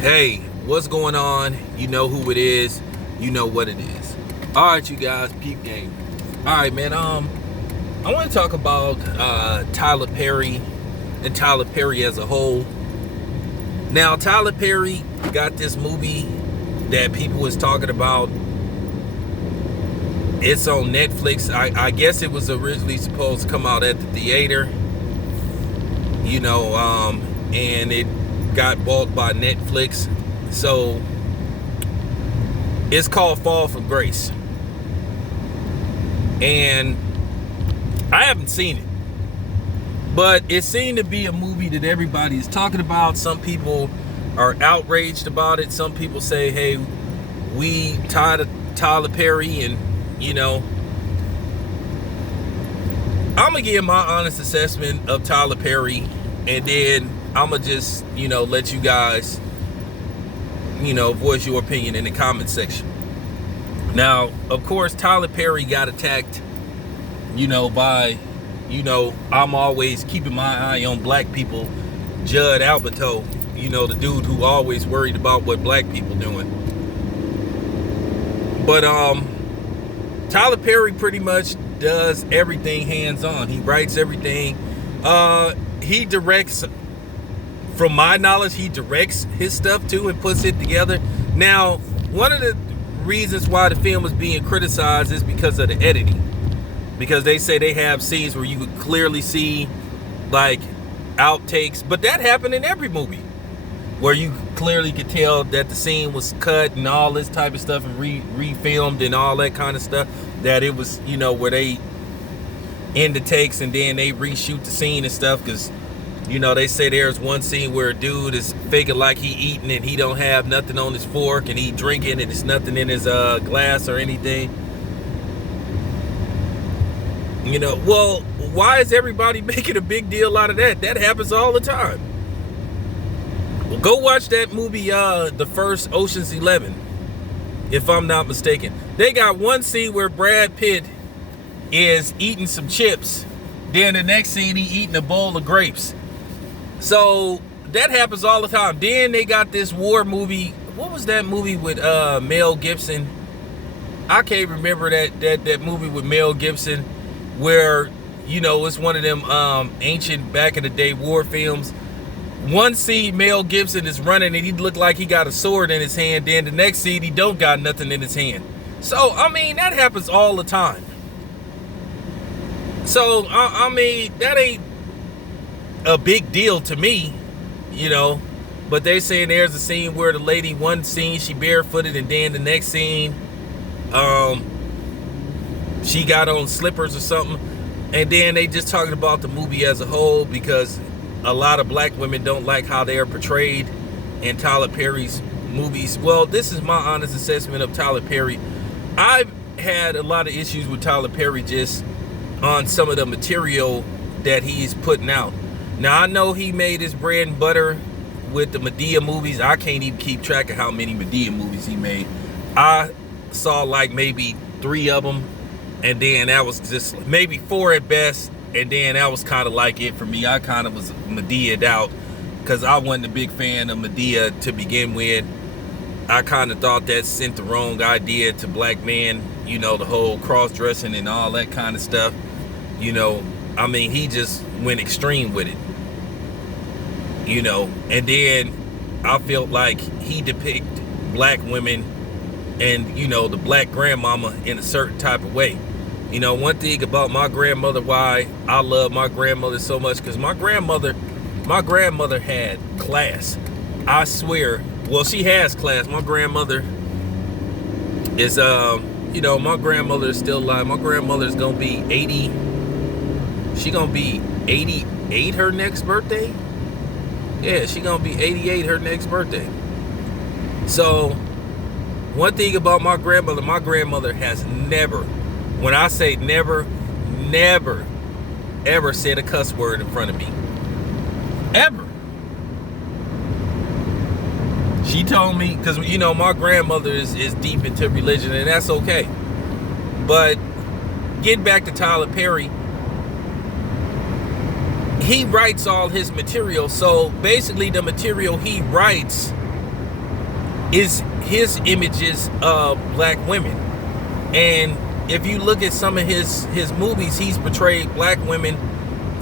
Hey, what's going on? You know who it is. You know what it is. All right, you guys, peep game. All right, man. I want to talk about Tyler Perry and Tyler Perry as a whole. Now, Tyler Perry got this movie that people was talking about. It's on Netflix. I guess it was originally supposed to come out at the theater. And it got bought by Netflix. So it's called Fall from Grace. And I haven't seen it. But it seemed to be a movie that everybody is talking about. Some people are outraged about it. Some people say, hey, we tired of Tyler Perry. And, I'm going to give my honest assessment of Tyler Perry. And then I'm going to just, let you guys, voice your opinion in the comment section. Now, of course, Tyler Perry got attacked, by, I'm always keeping my eye on black people, Judd Apatow, the dude who always worried about what black people doing. But Tyler Perry pretty much does everything hands-on. He writes everything. He directs, from my knowledge, he directs his stuff too and puts it together. Now, one of the reasons why the film is being criticized is because of the editing. Because they say they have scenes where you could clearly see like outtakes, but that happened in every movie where you clearly could tell that the scene was cut and all this type of stuff and refilmed and all that kind of stuff, that it was, where they end the takes and then they reshoot the scene and stuff. Because they say there's one scene where a dude is faking like he eating and he don't have nothing on his fork and he drinking and there's nothing in his glass or anything. Well, why is everybody making a big deal out of that? That happens all the time. Well, go watch that movie, the first Ocean's 11, if I'm not mistaken. They got one scene where Brad Pitt is eating some chips. Then the next scene, he eating a bowl of grapes. So that happens all the time. Then they got this war movie. What was that movie with Mel Gibson? I can't remember that movie with Mel Gibson, where it's one of them ancient back in the day war films. One scene Mel Gibson is running and he looked like he got a sword in his hand. Then the next scene he don't got nothing in his hand. So that happens all the time. So that ain't a big deal to me, but they saying there's a scene where the lady, one scene she barefooted and then the next scene she got on slippers or something. And then they just talking about the movie as a whole, because a lot of black women don't like how they are portrayed in Tyler Perry's movies. Well, this is my honest assessment of Tyler Perry. I've had a lot of issues with Tyler Perry just on some of the material that he's putting out. Now, I know he made his bread and butter with the Madea movies. I can't even keep track of how many Madea movies he made. I saw like maybe 3 of them, and then that was just maybe 4 at best, and then that was kind of like it for me. I kind of was Madea'd out because I wasn't a big fan of Madea to begin with. I kind of thought that sent the wrong idea to black men, the whole cross-dressing and all that kind of stuff. He just went extreme with it. And then I felt like he depicted black women and, the black grandmama in a certain type of way. One thing about my grandmother, why I love my grandmother so much, because my grandmother had class. I swear. Well, she has class. My grandmother is, my grandmother is still alive. My grandmother is going to be 80. She going to be 88 her next birthday. Yeah, she going to be 88 her next birthday. So, one thing about my grandmother has never, when I say never, ever said a cuss word in front of me. Ever. She told me, because, my grandmother is deep into religion, and that's okay. But getting back to Tyler Perry, he writes all his material. So basically the material he writes is his images of black women. And if you look at some of his movies, he's portrayed black women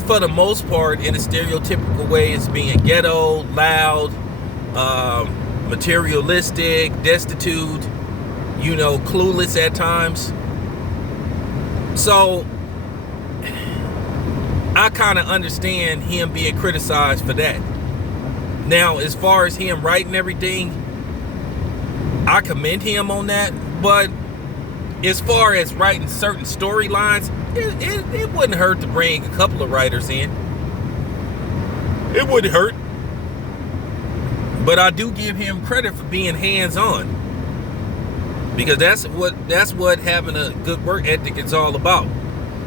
for the most part in a stereotypical way as being ghetto, loud, materialistic, destitute, clueless at times. So I kind of understand him being criticized for that. Now, as far as him writing everything, I commend him on that. But as far as writing certain storylines, it wouldn't hurt to bring a couple of writers in. It wouldn't hurt. But I do give him credit for being hands-on, because that's what having a good work ethic is all about.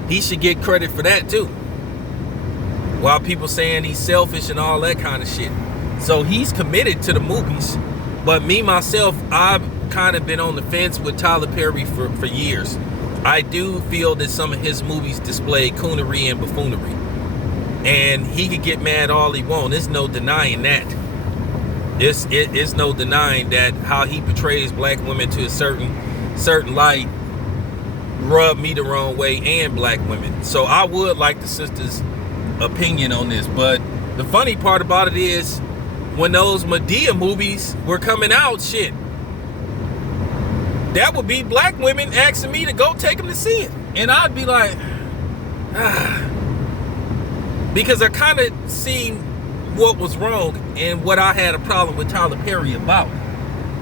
He should get credit for that too. While people saying he's selfish and all that kind of shit. So he's committed to the movies. But me, myself, I've kind of been on the fence with Tyler Perry for years. I do feel that some of his movies display coonery and buffoonery. And he could get mad all he wants. There's no denying that. It's no denying that how he portrays black women to a certain light rub me the wrong way, and black women. So I would like the sister's opinion on this. But the funny part about it is, when those Madea movies were coming out, shit, that would be black women asking me to go take them to see it. And I'd be like, because I kind of seen what was wrong and what I had a problem with Tyler Perry about.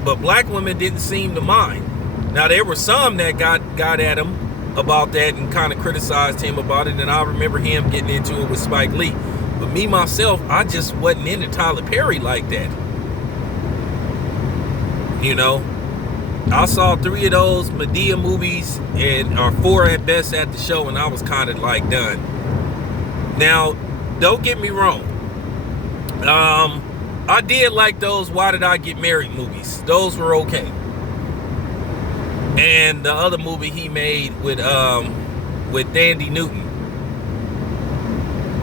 But black women didn't seem to mind. Now, there were some that got at him about that and kind of criticized him about it. And I remember him getting into it with Spike Lee. But me, myself, I just wasn't into Tyler Perry like that. I saw 3 of those Madea movies, or 4 at best at the show, and I was kind of like done. Now, don't get me wrong. I did like those Why Did I Get Married movies. Those were okay. And the other movie he made with Thandie Newton,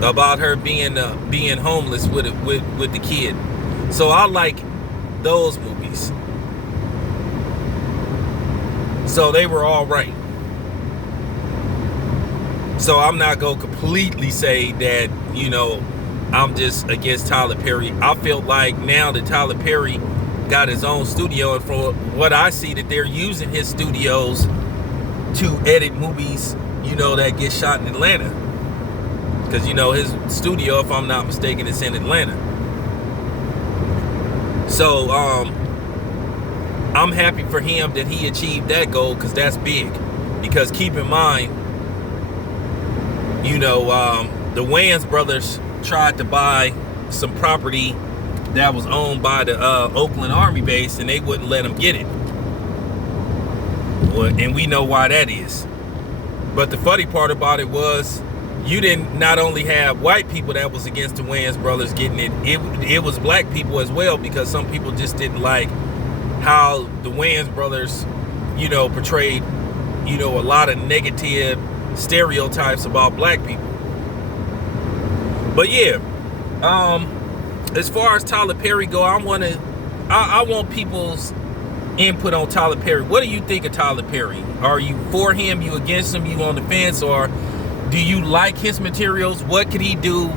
about her being homeless with the kid. So I like those movies. So they were all right. So I'm not gonna completely say that I'm just against Tyler Perry. I feel like now that Tyler Perry got his own studio, and from what I see, that they're using his studios to edit movies that get shot in Atlanta. Because, his studio, if I'm not mistaken, is in Atlanta. So, I'm happy for him that he achieved that goal, because that's big. Because keep in mind, the Wayans brothers tried to buy some property that was owned by the Oakland Army base, and they wouldn't let them get it. Well, and we know why that is. But the funny part about it was, you didn't not only have white people that was against the Wayans brothers getting it was black people as well, because some people just didn't like how the Wayans brothers, portrayed, a lot of negative stereotypes about black people. But yeah, as far as Tyler Perry go, I want people's input on Tyler Perry. What do you think of Tyler Perry? Are you for him? You against him? You on the fence? Or do you like his materials? What could he do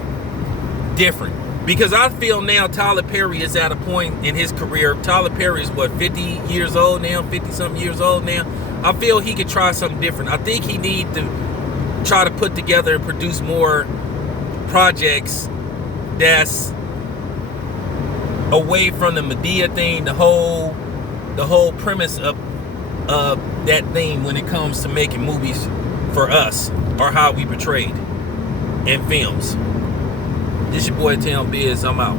different? Because I feel now Tyler Perry is at a point in his career. Tyler Perry is 50 years old now, 50-something years old now. I feel he could try something different. I think he needs to try to put together and produce more projects that's away from the Madea thing, the whole premise of that thing when it comes to making movies for us, or how we portrayed in films. This your boy Town Biz. I'm out.